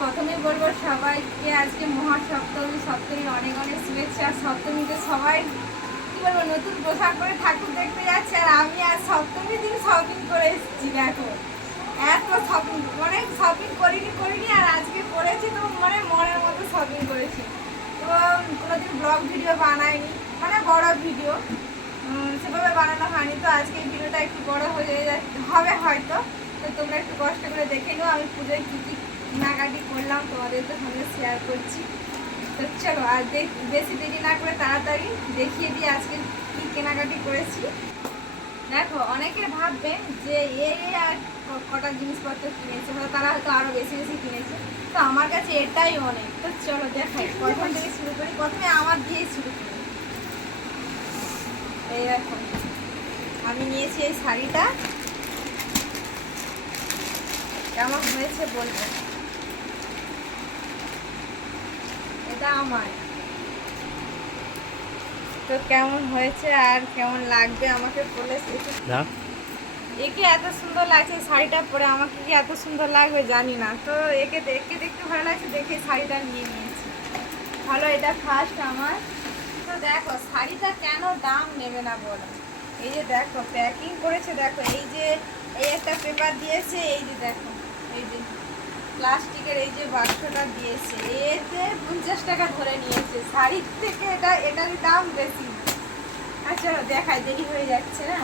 প্রথমেই বলব সবাইকে আজকে মহাসপ্তমী, সপ্তমীর অনেক অনেক শুভেচ্ছা। আর সপ্তমীতে সবাই, কি বলব, নতুন পোশাক করে ঠাকুর দেখতে যাচ্ছে, আর আমি আজ সপ্তমীর দিন শপিং করে এসেছি, দেখো। এত শপিং মানে শপিং করিনি করিনি, আর আজকে করেছি তো মানে মনের মতো শপিং করেছি। তো, কোনোদিন ব্লগ ভিডিও বানাইনি মানে বড় ভিডিও সেভাবে বানানো হয়নি, তো আজকে এই ভিডিওটা একটু বড় হয়ে হবে হয়তো। তো তোমরা একটু কষ্ট করে দেখে নিও, আমি পুজোয় কী কী কেনাকাটি করলাম, তোমাদের সঙ্গে শেয়ার করছি। তো চলো, আর বেশি দেরি না করে তাড়াতাড়ি দেখিয়ে দিই আজকে কী কেনাকাটি করেছি। দেখো, অনেকে ভাববে যে এ আর কটা জিনিসপত্র কিনেছে, হয়তো তারা হয়তো আরও বেশি বেশি কিনেছে। তো আমার কাছে এটাই অনেক। তো চলো দেখাই প্রথম থেকে শুরু করি। প্রথমে আমার দিয়েই শুরু করি। এই দেখো, আমি নিয়েছি এই শাড়িটা। কেমন হয়েছে বলব? এটা আমার। তো কেমন হয়েছে আর কেমন লাগবে আমাকে বলে একে এত সুন্দর লাগছে শাড়িটা পরে আমাকে কি এত সুন্দর লাগবে জানি না। তো একে দেখতে দেখতে ভালো লাগছে দেখে শাড়িটা নিয়ে নিয়েছি। ভালো এটা ফার্স্ট আমার। তো দেখো শাড়িটা কেন দাম নেবে না বলো? এই যে দেখো প্যাকিং করেছে দেখো এই যে এই একটা পেপার দিয়েছে এই যে দেখো এই যে। প্লাস্টিকের এই যে বাক্সটা দিয়েছে, এতে পঞ্চাশ টাকা ধরে নিয়েছে। শাড়ির থেকে এটা, এটার দাম বেশি। আচ্ছা দেখাই, দেরি হয়ে যাচ্ছে না?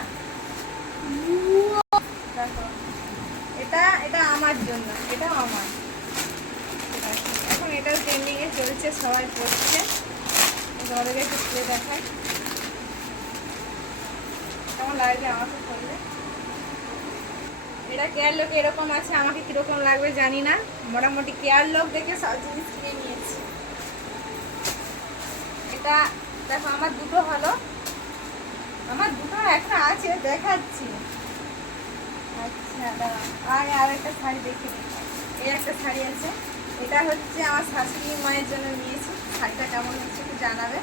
এটা এটা আমার জন্য, এটাও আমার। এখন এটাও ট্রেন্ডিং এ চলছে, সবাই পড়ছে। তোমাদেরকে একটু খুলে দেখাই। কেমন লাগবে আমাকে করলে এটা কেয়ার লোক এরকম আছে, আমাকে কীরকম লাগবে জানি না। মোটামুটি কেয়ার লোক দেখে সব জিনিস কিনে নিয়েছি। এটা দেখো, আমার দুটো হলো। আমার দুটো একটা আছে, দেখাচ্ছি। আচ্ছা। আর আর একটা শাড়ি দেখে। এই একটা শাড়ি আছে। এটা হচ্ছে আমার শাশুড়ি মায়ের জন্য নিয়েছি। শাড়িটা কেমন হচ্ছে একটু জানাবে।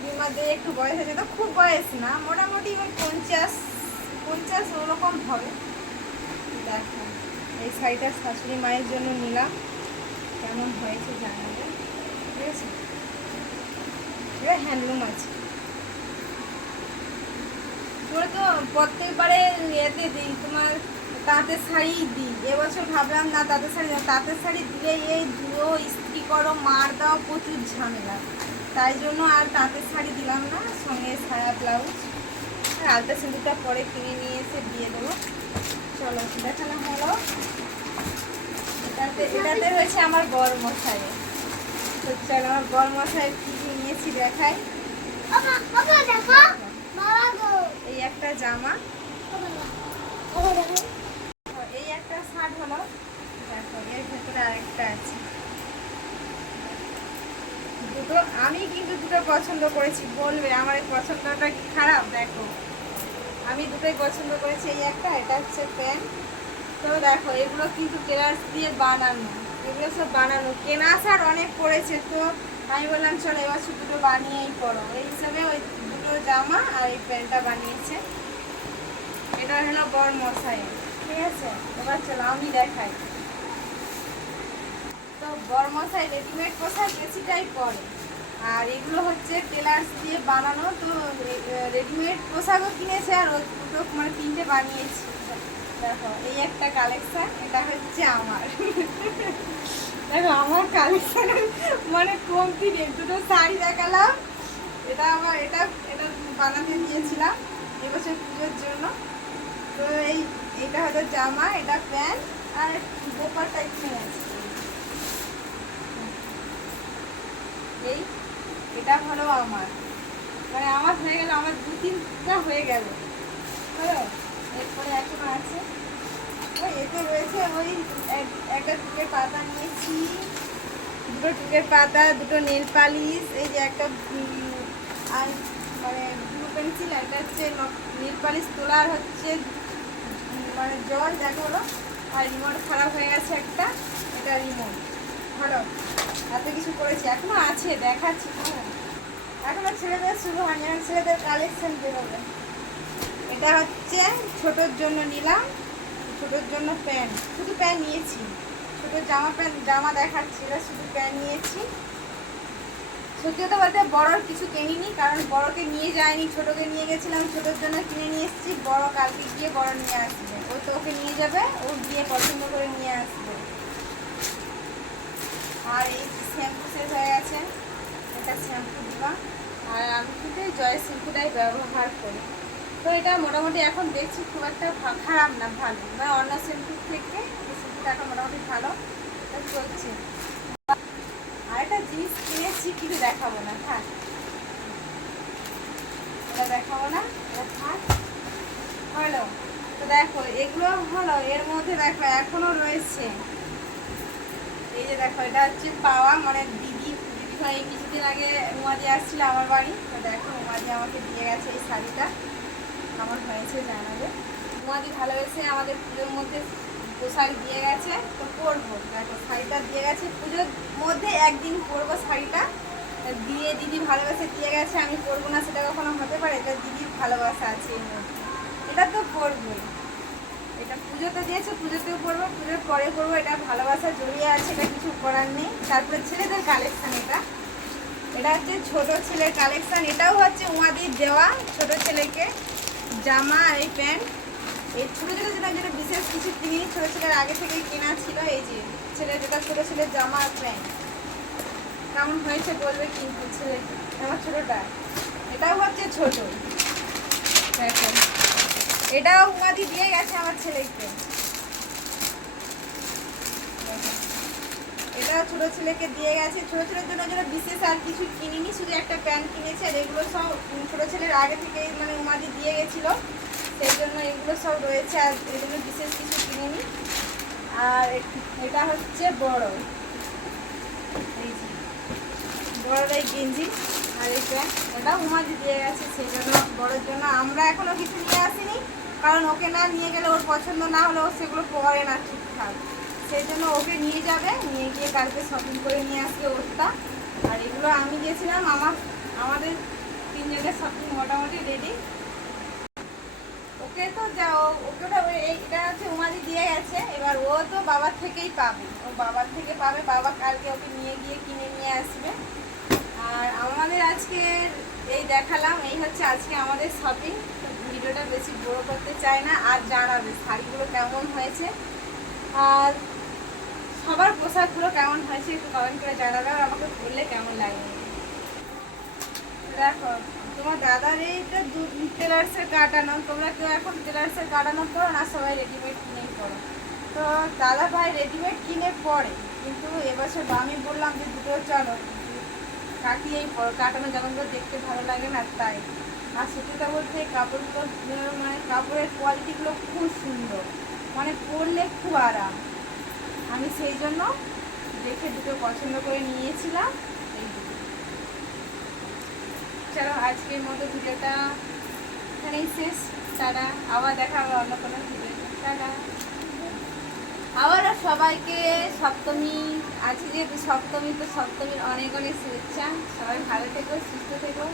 শাশুড়ি মাদের একটু বয়স আছে তো খুব বয়স না, মোটামুটি ওই পঞ্চাশ পঞ্চাশ ওরকম হবে। দেখো, এই শাড়িটা শাশুড়ি মায়ের জন্য নিলাম। কেমন হয়েছে জানাবে। ঠিক আছে? এটা হ্যান্ডলুম আছে। তোমরা তো প্রত্যেকবারে এতে দিই, তোমার তাঁতের শাড়ি দিই। এবছর ভাবলাম না তাঁতের শাড়ি। তাঁতের শাড়ি দিলে এই ধুয়ো করো মার দাও প্রচুর ঝামেলা। তাই জন্য আর তাঁতের শাড়ি দিলাম না সঙ্গে সায়া ব্লাউজ। আর আলতা সিঁদুরটা পরে কিনে নিয়ে এসে দিয়ে দেবো। চলো দেখানো হলো। এটাতে এটাতে রয়েছে আমার বর মশাই তো চলো আমার বর মশাই কী কী নিয়েছি দেখাই। এই একটা জামা এই একটা শার্ট হলো দেখো এর ভেতরে আরেকটা আছে দুটো আমি কিন্তু দুটো পছন্দ করেছি, বলবে আমার এই পছন্দটা কি খারাপ? দেখো। আমি দুটোই পছন্দ করেছি, এই একটা, এটা হচ্ছে প্যান্ট তো দেখো, এগুলো কিন্তু কেরাস দিয়ে বানানো। এগুলো সব বানানো। কেনা আসার অনেক পড়েছে তো, আমি বললাম, চলো এবছর দুটো বানিয়েই পড়ো এই হিসাবে ওই দুটো জামা আর এই প্যান্টটা বানিয়েছে। এটা হলো বর মশাই ঠিক আছে? এবার চলো, আমি দেখাই। তো মশাই রেডিমেড পোশাক বেশিটাই পরে। আর এগুলো হচ্ছে টেলার্স দিয়ে বানানো, তো রেডিমেড পোশাকও কিনেছে আর দুটো মানে তিনটে বানিয়েছি। দেখো, এই একটা কালেকশন এটা হচ্ছে আমার। দেখো, আমার কালেকশন মানে কমতি নেই। দুটো শাড়ি দেখালাম, এটা আমার, এটা এটা বানাতে দিয়েছিলাম এবছর পুজোর জন্য। তো এই এটা হলো জামা, এটা প্যান্ট আর গোপারটা এখানে আছে এই, এটা হলো আমার। মানে আমার হয়ে গেল, আমার দু তিনটা হয়ে গেল। হলো এরপরে এখনও আছে। ওই এতে রয়েছে ওই এক- একটা টুকের পাতা নিয়েছি, দুটো টুকের পাতা, দুটো নেল পালিশ, এই যে একটা আর মানে ব্লু পেন্সিল, একটা হচ্ছে নেল পালিশ তোলার হচ্ছে মানে জল, দেখো হলো, আর রিমোট খারাপ হয়ে গেছে একটা, এটা রিমোট। ভালো এত কিছু করেছি, এখনও আছে, দেখাচ্ছি। এখনও ছেলেদের শুরু হয়নি, এখন ছেলেদের কালেকশন বেরোবে এটা হচ্ছে ছোটোর জন্য নিলাম, ছোটোর জন্য প্যান্ট শুধু প্যান্ট নিয়েছি। ছোটো জামা প্যান্ট জামা দেখাচ্ছিল, শুধু প্যান্ট নিয়েছি। সত্যি কথা বলতে বড়োর কিছু কিনিনি, কারণ বড়কে নিয়ে যায়নি ছোটোকে নিয়ে গেছিলাম, ছোটোর জন্য কিনে নিয়ে এসেছি, বড়ো কালকে গিয়ে বড় নিয়ে আসবে। ও তো ওকে নিয়ে যাবে, ও গিয়ে পছন্দ করে নিয়ে আসবে। আর এই শ্যাম্পু শেষ হয়ে গেছে। এটা শ্যাম্পু দিবা। আর আমি কিন্তু জয় শ্যাম্পুটাই ব্যবহার করি। তো এটা মোটামুটি এখন দেখছি খুব একটা খারাপ না, ভালো। মানে অন্য শ্যাম্পু থেকে এই শ্যাম্পুটা এখন মোটামুটি ভালো। চলছে। আর একটা জিনিস কিনেছি, কিন্তু দেখাবো না, থাক। এটা দেখাবো না, এটা হলো, তো দেখো, এগুলো হলো, এর মধ্যে দেখো, এখনও রয়েছে। যে দেখো, এটা হচ্ছে পাওয়া মানে দিদি দিদি ভাই কিছুদিন আগে উমাদি আসছিল আমার বাড়ি, তো দেখো উমাদি আমাকে দিয়ে গেছে এই শাড়িটা। আমার হয়েছে জানাবে। উমাদি ভালোবেসে আমাদের পুজোর মধ্যে পোশাক দিয়ে গেছে, তো পরবো। দেখো, শাড়িটা দিয়ে গেছে। পুজোর মধ্যে একদিন পরবো শাড়িটা। দিয়ে দিদি ভালোবাসে দিয়ে গেছে, আমি পরবো না, সেটা কখনো হতে পারে, এটা দিদির ভালোবাসা আছে এর মধ্যে এটা তো পরবোই। এটা পুজোতে দিয়েছে, পুজোতেও পরবো, পুজোর পরে করব এটা ভালোবাসা জড়িয়ে আছে, এটা কিছু করার নেই। তারপরে ছেলেদের কালেকশন এটা। এটা হচ্ছে ছোট ছেলের কালেকশন এটাও হচ্ছে উমাদির দেওয়া ছোট ছেলেকে। জামা আর এই প্যান্ট। এই ছোটো ছোটো যেটা যেটা বিশেষ কিছু কিনিনি, ছোটো ছেলের আগে থেকেই কেনা ছিল, এই যে ছেলের যেটা ছোটো ছেলের জামা আর প্যান্ট। কেমন হয়েছে বলবে কিন্তু ছেলে আমার ছোটোটা। এটাও হচ্ছে ছোট। দেখো। এটাও উমাদি দিয়ে গেছে আমার ছেলেকে। এটা ছোট ছেলেকে দিয়ে গেছে। ছোট ছেলের জন্য যেন বিশেষ আর কিছু কিনিনি, শুধু একটা প্যান্ট কিনেছে আর এগুলো সব ছোট ছেলের আগে থেকে মানে উমাদি দিয়ে গেছিল। সেই জন্য এগুলো সব রয়েছে আর এগুলো বিশেষ কিছু কিনিনি। আর এটা হচ্ছে বড়। এই গেঞ্জি আর এই প্যান্ট ওটা উমাদি দিয়ে গেছে। সেই জন্য বড়োর জন্য আমরা এখনও কিছু নিয়ে আসিনি। কারণ ওকে না নিয়ে গেলে ওর পছন্দ না হলে ও সেগুলো পরে না ঠিকঠাক। সেই জন্য ওকে নিয়ে যাবে, নিয়ে গিয়ে কালকে শপিং করে নিয়ে আসবে ওরটা। আর এগুলো আমি গেছিলাম, আমার, আমাদের তিনজনের শপিং মোটামুটি রেডি ওকে তো যা ওকে এটা হচ্ছে উমাদি দিয়ে গেছে, এবার ও তো বাবার থেকেই পাবে। ও বাবার থেকে পাবে, বাবা কালকে ওকে নিয়ে গিয়ে কিনে নিয়ে আসবে। আর আমাদের আজকে এই দেখালাম, এই হচ্ছে আজকে আমাদের শপিং ভিডিওটা বেশি বড় করতে চাই না, আর জানাবে শাড়িগুলো কেমন হয়েছে, আর সবার পোশাকগুলো কেমন হয়েছে একটু কমেন্ট করে জানাবে আর আমাকে বললে কেমন লাগে। দেখো, তোমার দাদার এইটা দু টেলার্সের কাটানো, তোমরা কেউ এখন টেলার্সের কাটানো করো না, সবাই রেডিমেড কিনেই করো তো দাদা ভাই রেডিমেড কিনে পরে কিন্তু এবছর আমি বললাম যে দুটো চলো কাটি এই কাটানো জামাগুলো দেখতে ভালো লাগে না, তাই। আর সত্যি বলতে কাপড়গুলো মানে কাপড়ের কোয়ালিটিগুলো খুব সুন্দর। মানে পরলে খুব আরাম। আমি সেই জন্য দেখে দুটো পছন্দ করে নিয়েছিলাম, এই দুটো। চলো, আজকের মতো ভিডিওটা এখানেই শেষ। টাটা, আবার দেখা হবে অন্য কোনো ভিডিওতে। টাটা। আবারও সবাইকে সপ্তমী, আজকে যেহেতু সপ্তমী, তো সপ্তমীর অনেক অনেক শুভেচ্ছা। সবাই ভালো থেকো, সুস্থ থেকো।